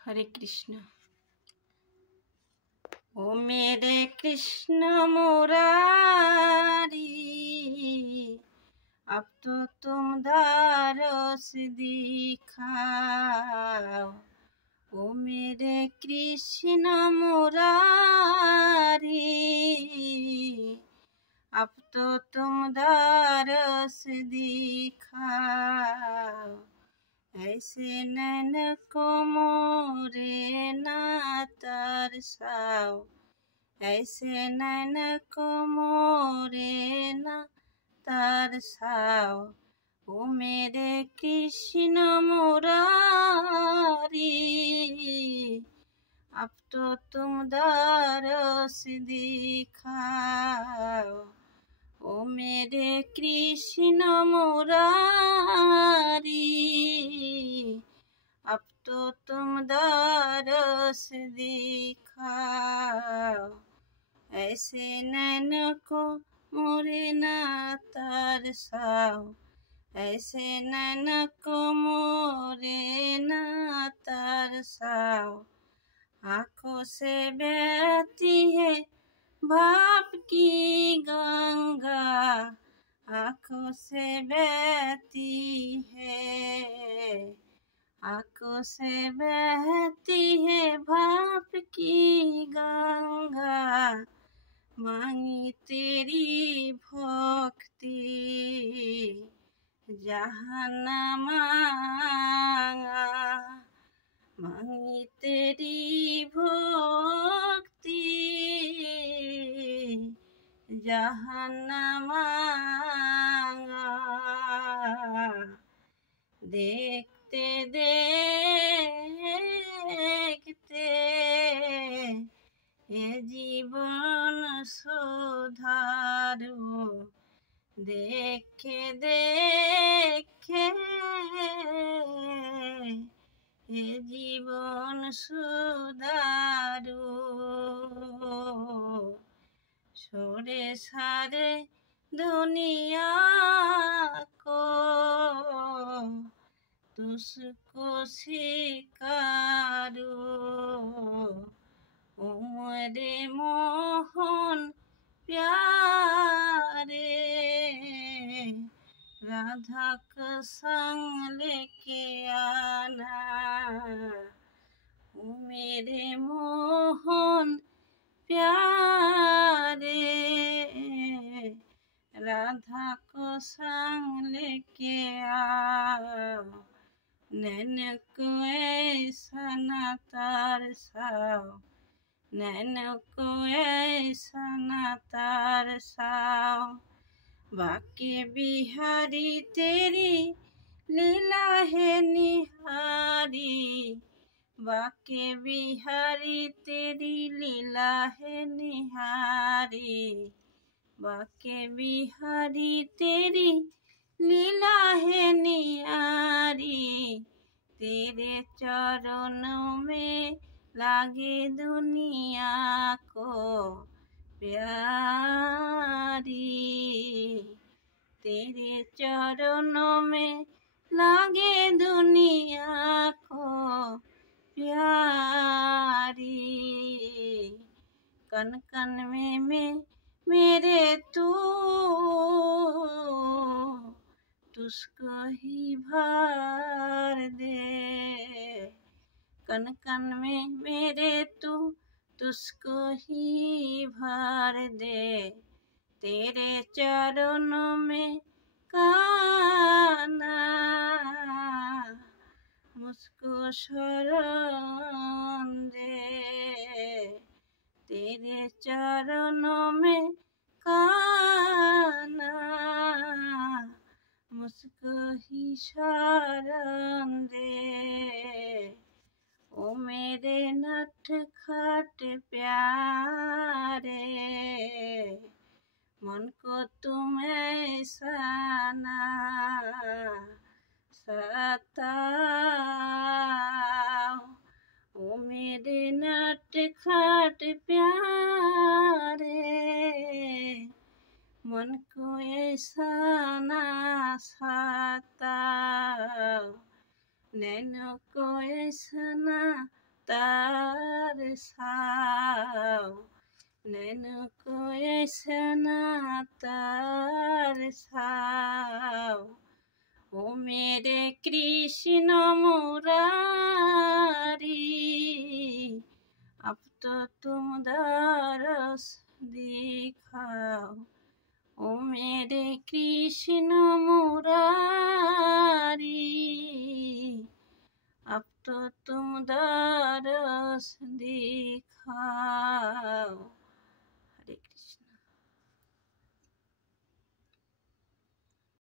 हरे कृष्ण। ओ मेरे कृष्ण मुरारी, अब तो तुम दारोस दिखाओ। ओ मेरे कृष्ण मुरारी, अब तो तुम दारस दिखाओ। ऐसे नैन को मोरे ना तरसाओ, ऐसे नैन को मोरे ना तरसाओ। ओ मेरे कृष्ण मुरारी, अब तो तुम दारस दिखाओ। ओ मेरे कृष्ण मुरारी, अब तो तुम दारस दिखाओ। ऐसे नैन को मोरे ना तरसाओ, ऐसे नैन को मोरे ना तरसाओ। आँखों से बहती है भाप की गंगा, आँखों से बहती है, आँखों से बहती है भाप की गंगा। मांगी तेरी भक्ति जहाँ न मांगा, मांगी तेरी भक्ति जहाँ न मांगा। देखते देखते ये जीवन सुधारो, देखे देखे ये जीवन सुधारो। छोड़े सारे दुनिया को, तुझको स्वीकारो। ओ मेरे मोहन प्यारे, राधा का संग लेके आना। ओ मेरे मोहन प्यारे, राधा को संग लेके आओ। नैन को ऐसा न तरसाओ, नैन को ऐसा न तरसाओ। बाके बिहारी तेरी लीला है निहारी, बाके बिहारी तेरी लीला है निहारी, बाके बिहारी तेरी लीला है निहारी। तेरे चरणों में लागे दुनिया को प्यारी, तेरे चरणों में लागे दुनिया को प्यारी। कन कन में मेरे तू, तुझको ही भर दे। कन कन में मेरे तू, तुझको ही भर दे। तेरे चरणों में काना, मुझको शरण दे। तेरे चरणों में काना, मुझको ही शरण दे। ओ मेरे नटखट प्यारे, मन को तुम ऐसा ना सताओ। ओ मेरे नटखट प्यारे, मन को ऐसा ना सताओ। नैनों को ऐसा ना तरसाओ, नैन को ऐसा ना तरसाओ। ओ मेरे कृष्ण मुरारी, अब तो तुम दरस दिखाओ। ओ मेरे कृष्ण मुरारी, अब तो तुम दरस दिखाओ। हरे कृष्ण।